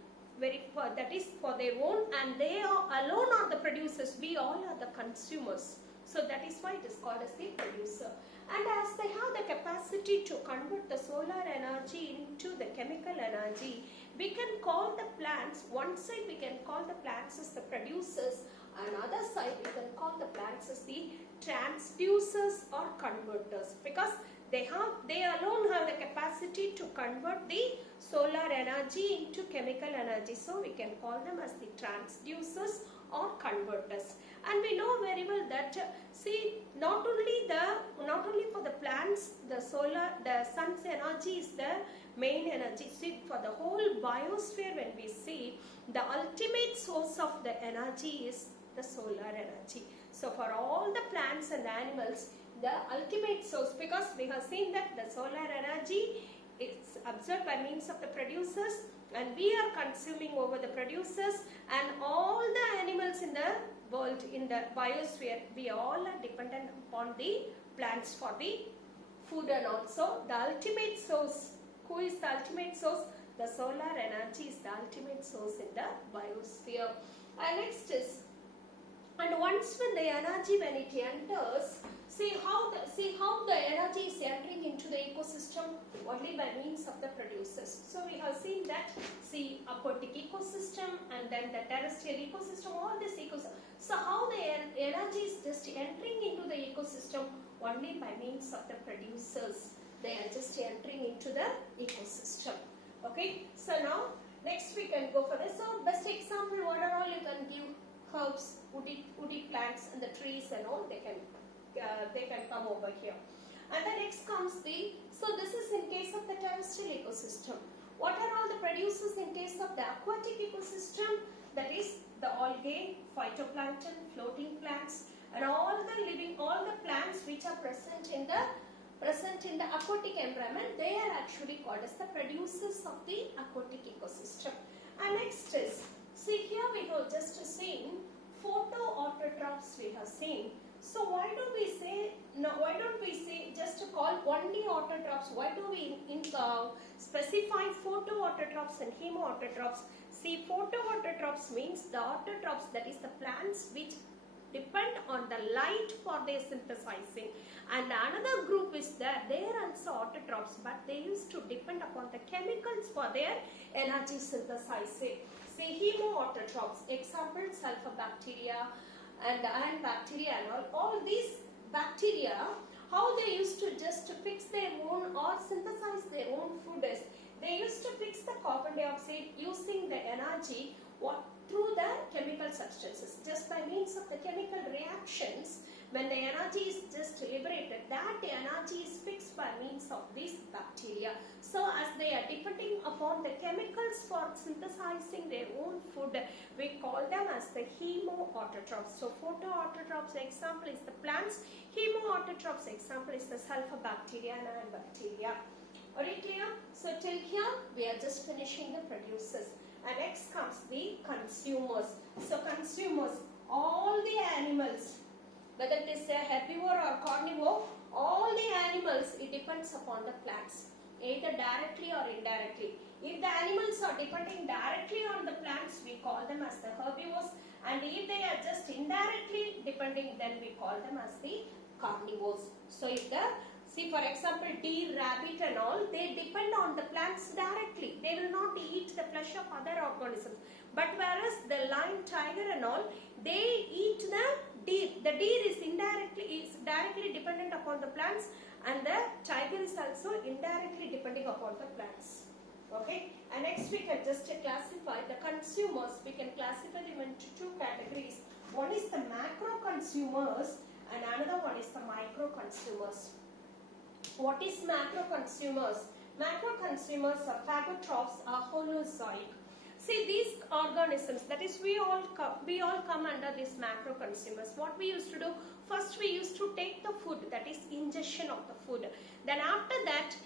that is for their own, and they are alone are the producers, we all are the consumers. So that is why it is called as the producer. And as they have the capacity to convert the solar energy into the chemical energy, we can call the plants, one side we can call the plants as the producers, another side we can call the plants as the transducers or converters, because they alone have the capacity to convert the solar energy into chemical energy. So we can call them as the transducers or converters. And we know very well that see, not only for the plants the sun's energy is the main energy. See, for the whole biosphere, when we see, the ultimate source of the energy is the solar energy. So for all the plants and animals, the ultimate source, because we have seen that the solar energy is absorbed by means of the producers, and we are consuming over the producers, and all the animals in the world, in the biosphere, we all are dependent upon the plants for the food. And also the ultimate source, who is the ultimate source? The solar energy is the ultimate source in the biosphere. And next is, and once when the energy, when it enters, see how the energy is entering into the ecosystem, only by means of the producers. So we have seen that, see, aquatic ecosystem and then the terrestrial ecosystem, all this ecosystem. So how the energy is just entering into the ecosystem, only by means of the producers. They are just entering into the ecosystem. Okay, so now next we can go for this. So best example, what are all you can give? Herbs, woody plants and the trees and all, they can come over here. And then next comes the, so this is in case of the terrestrial ecosystem. What are all the producers in case of the aquatic ecosystem? That is the algae, phytoplankton, floating plants, and all the plants which are present in the aquatic environment, they are actually called as the producers of the aquatic ecosystem. And next is, see here we have just seen photoautotrophs we have seen. So why don't we say just to call only autotrophs? Why do we specify photoautotrophs and hemoautotrophs? See, photoautotrophs means the autotrophs, that is the plants which depend on the light for their synthesizing, and another group is that they are also autotrophs, but they used to depend upon the chemicals for their energy synthesizing. See, hemoautotrophs, example sulfobacteria and bacteria and all these bacteria, how they used to just fix their own or synthesize their own food is, they used to fix the carbon dioxide using the energy through the chemical substances, just by means of the chemical reactions. When the energy is just liberated, that energy is fixed by means of these bacteria. So as they are depending upon the chemicals for synthesizing their own food, we call them as the hemoautotrophs. So photoautotrophs example is the plants, hemoautotrophs example is the sulfobacteria and bacteria. Alright, clear? So till here we are just finishing the producers. And next comes the consumers. So consumers, all the animals, whether it is a herbivore or carnivore, all the animals, it depends upon the plants, either directly or indirectly. If the animals are depending directly on the plants, we call them as the herbivores, and if they are just indirectly depending, then we call them as the carnivores. So if see, for example, deer, rabbit and all, they depend on the plants directly. They will not eat the flesh of other organisms. But whereas the lion, tiger and all, they eat the deer. The deer is directly dependent upon the plants, and the tiger is also indirectly depending upon the plants. Okay, and next we can just classify the consumers. We can classify them into two categories. One is the macro consumers and another one is the micro consumers. What is macro consumers? Macro consumers are phagotrophs, are holozoic. See, these organisms, that is we all come under these macro consumers. What we used to do, first we used to take the food, that is ingestion of the food. Then after that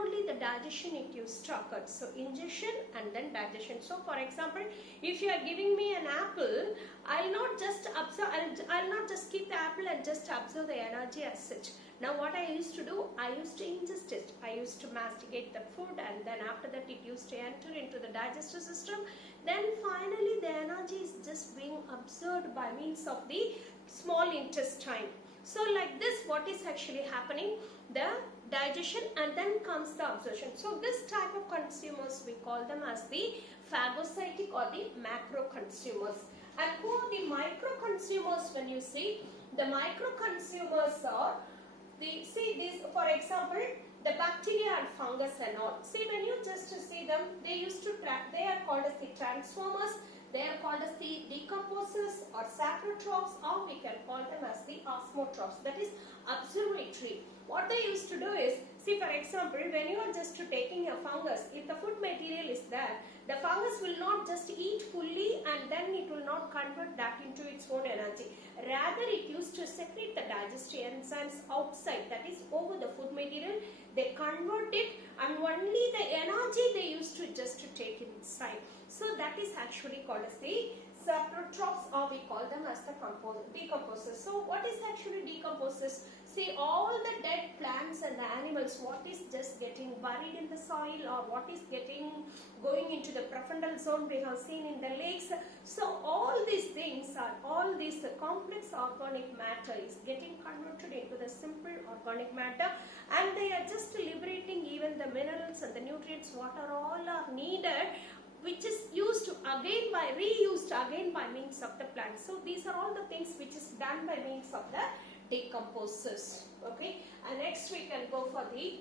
only the digestion it used to occur. So ingestion and then digestion. So for example, if you are giving me an apple, I'll not just absorb, I'll not just keep the apple and just absorb the energy as such. Now what I used to do, I used to ingest it. I used to masticate the food, and then after that it used to enter into the digestive system. Then finally the energy is just being absorbed by means of the small intestine. So like this, what is actually happening? The digestion and then comes the absorption. So this type of consumers, we call them as the phagocytic or the macro consumers. And who are the micro consumers? When you see, the micro consumers are for example, the bacteria and fungus and all. See, when you just see them, they are called as the transformers, they are called as the decomposers or saprotrophs, or we can call them as the osmotrophs, that is observatory. What they used to do is, see for example, when you are just taking a fungus, if the food material is there, the fungus will not just eat fully and then it will not convert that into its own energy. Rather, it used to secrete the digestive enzymes outside, that is over the food material. They convert it and only the energy they used to just take inside. So that is actually called as the saprotrophs, or we call them as the decomposers. So what is actually decomposers? See, all the dead plants and the animals, what is just getting buried in the soil or what is going into the prefrontal zone we have seen in the lakes. So all these things are, all this complex organic matter is getting converted into the simple organic matter, and they are just liberating even the minerals and the nutrients what are all are needed, which is reused again by means of the plant. So these are all the things which is done by means of the decomposers. Okay, and next we can go for the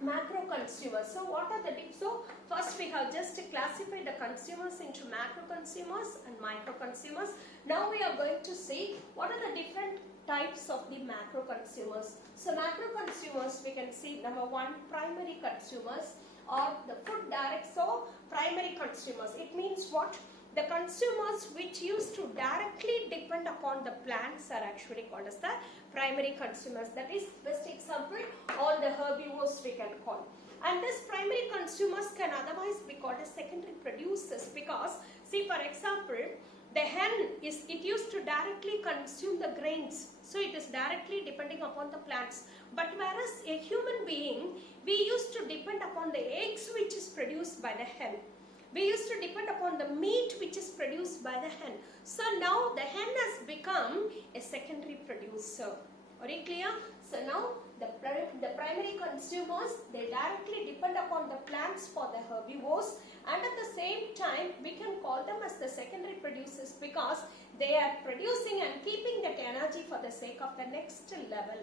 macro consumers. So what are the so first we have just classified the consumers into macro consumers and micro consumers. Now we are going to see what are the different types of the macro consumers. So macro consumers, we can see number one, primary consumers or the food direct. So primary consumers, it means what? The consumers which used to directly depend upon the plants are actually called as the primary consumers. That is, best example, all the herbivores we can call. And this primary consumers can otherwise be called as secondary producers, because see, for example, the hen it used to directly consume the grains, so it is directly depending upon the plants. But whereas a human being, we used to depend upon the eggs which is produced by the hen. We used to depend upon the meat which is produced by the hen. So now the hen has become a secondary producer. Are you clear? So now the primary consumers, they directly depend upon the plants for the herbivores, and at the same time we can call them as the secondary producers because they are producing and keeping that energy for the sake of the next level.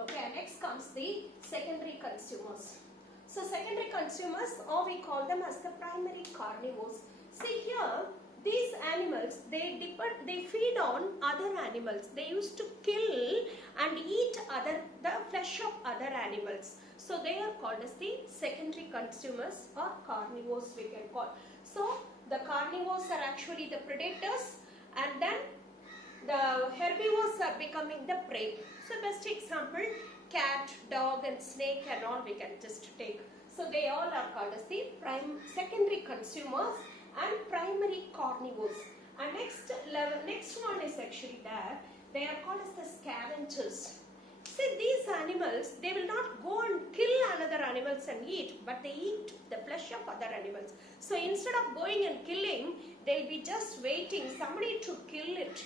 Okay, and next comes the secondary consumers. So secondary consumers, or we call them as the primary carnivores. See here, these animals, they feed on other animals. They used to kill and eat the flesh of other animals. So they are called as the secondary consumers or carnivores we can call. So the carnivores are actually the predators, and then the herbivores are becoming the prey. So best example, cat, dog and snake and all we can just take. So they all are called as the secondary consumers and primary carnivores. And next one is actually there. They are called as the scavengers. See, these animals, they will not go and kill another animals and eat, but they eat the flesh of other animals. So instead of going and killing, they'll be just waiting somebody to kill it.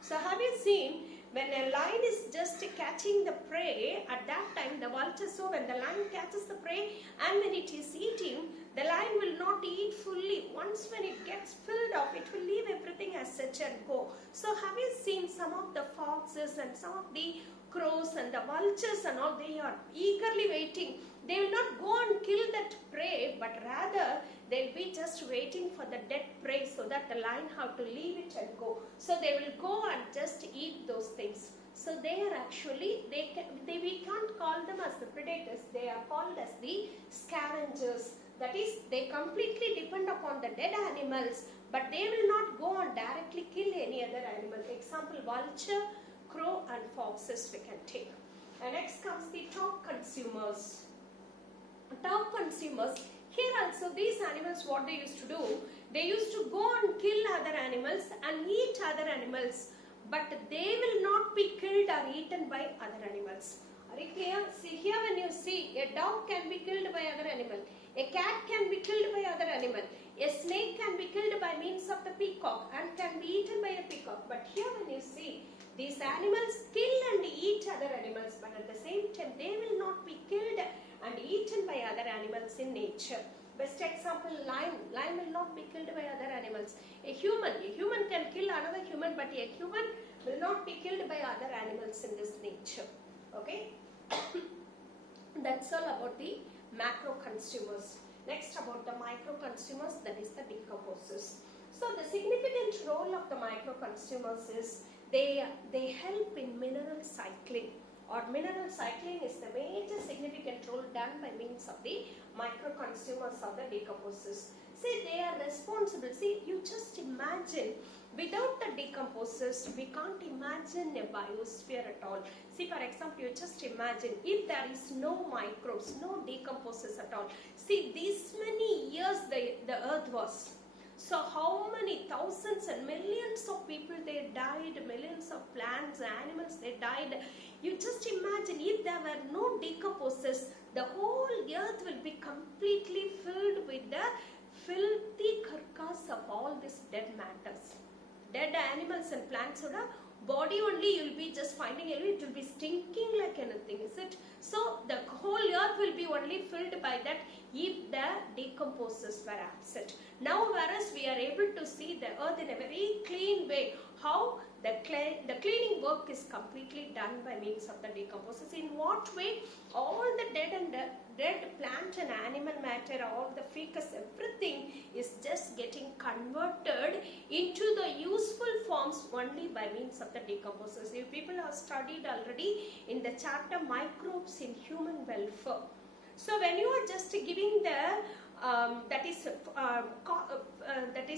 So have you seen, when a lion is just catching the prey, at that time the vulture, so when the lion catches the prey and when it is eating, The lion will not eat fully. Once when it gets filled up, it will leave everything as such and go. So have you seen some of the foxes and some of the crows and the vultures and all, they are eagerly waiting. They will not go and kill that prey, but rather they'll be just waiting for the dead prey so that the lion have to leave it and go. So they will go and just eat those things. So they are actually, we can't call them as the predators, they are called as the scavengers. That is, they completely depend upon the dead animals, but they will not go and directly kill any other animal. Example, vulture, crow and foxes we can take. And next comes the top consumers. Top consumers, here also these animals, what they used to do, they used to go and kill other animals and eat other animals, but they will not be killed or eaten by other animals. Are you clear? See here, when you see, a dog can be killed by other animal, a cat can be killed by other animal, a snake can be killed by means of the peacock and can be eaten by a peacock. But here when you see, these animals kill and eat other animals, but at the same time they will not be killed and eaten by other animals in nature. Best example, lion. Lion will not be killed by other animals. A human can kill another human, but a human will not be killed by other animals in this nature. Okay. That's all about the macro consumers. Next, about the micro consumers, that is the decomposers. So the significant role of the micro consumers is they help in mineral cycling, or mineral cycling is the major significant role done by means of the micro consumers or the decomposers. See, they are responsible. See, you just imagine, without the decomposers, we can't imagine a biosphere at all. See, for example, you just imagine if there is no microbes, no decomposers at all. See, these many years the earth was. So how many thousands and millions of people they died, millions of plants, animals they died. You just imagine if there were no decomposers, the whole earth will be completely filled with the filthy carcass of all these dead matters. Dead animals and plants, body only you will be just finding it will be stinking like anything, is it? So the whole earth will be only filled by that if the decomposers were absent. Now whereas we are able to see the earth in a very clean way, how the cleaning work is completely done by means of the decomposers. In what way? All the dead plant and animal matter, all the fecus, everything is just getting converted into the useful forms only by means of the decomposers. You people have studied already in the chapter microbes in human welfare. So when you are just giving the that is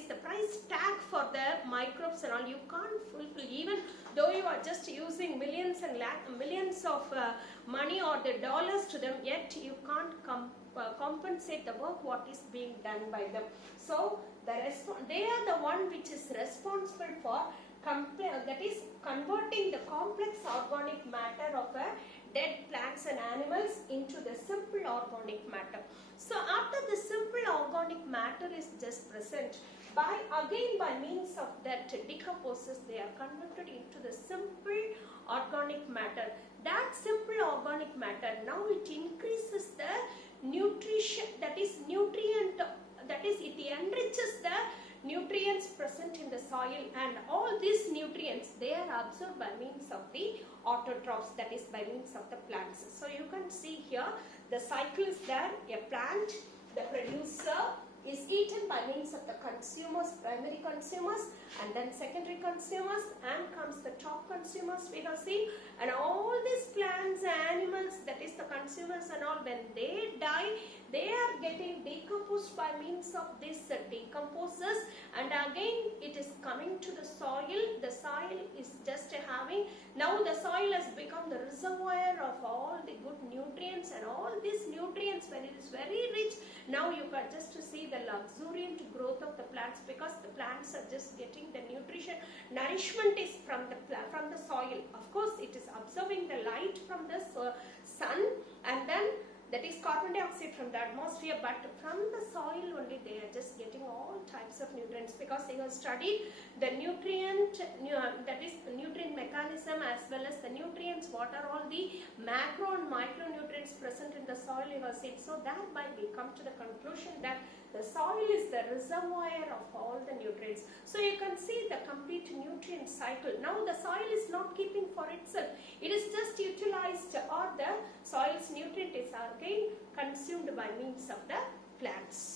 the price tag for the microbes and all, you can't fulfill, even though you are just using millions and millions of money or the dollars to them, yet you can't compensate the work what is being done by them. So they are the one which is responsible for that is converting the complex organic matter of dead plants and animals into the simple organic matter. So after the simple organic matter is just present, by means of that decomposers, they are converted into the simple organic matter. That simple organic matter, now it increases the nutrition, that is nutrient, that is it enriches the nutrients present in the soil, and all these nutrients they are absorbed by means of the autotrophs, that is by means of the plants. So you can see here the cycle is there. A plant, the producer, is eaten by means of the consumers, primary consumers, and then secondary consumers, and comes the top consumers we have seen, and all these plants, animals, that is the consumers and all, when they die, they are getting decomposed by means of these decomposers, and again it is coming to the soil. The soil is just having, now the soil has become the reservoir of all the good nutrients, and all these nutrients, when it is very rich, now you can just see the luxuriant growth of the plants, because the plants are just getting the nutrition. Nourishment is from the soil. Of course, it is absorbing the light from the sun, and then that is carbon dioxide from the atmosphere, but from the soil only they are just getting all types of nutrients, because they have studied the nutrient, that is the nutrient mechanism, as well as the nutrients, what are all the macro and micronutrients present in the soil, you have seen. So thereby we come to the conclusion that the soil is the reservoir of all the nutrients. So you can see the complete nutrient cycle. Now the soil is not keeping for itself. It is just utilized, or the soil's nutrient is again consumed by means of the plants.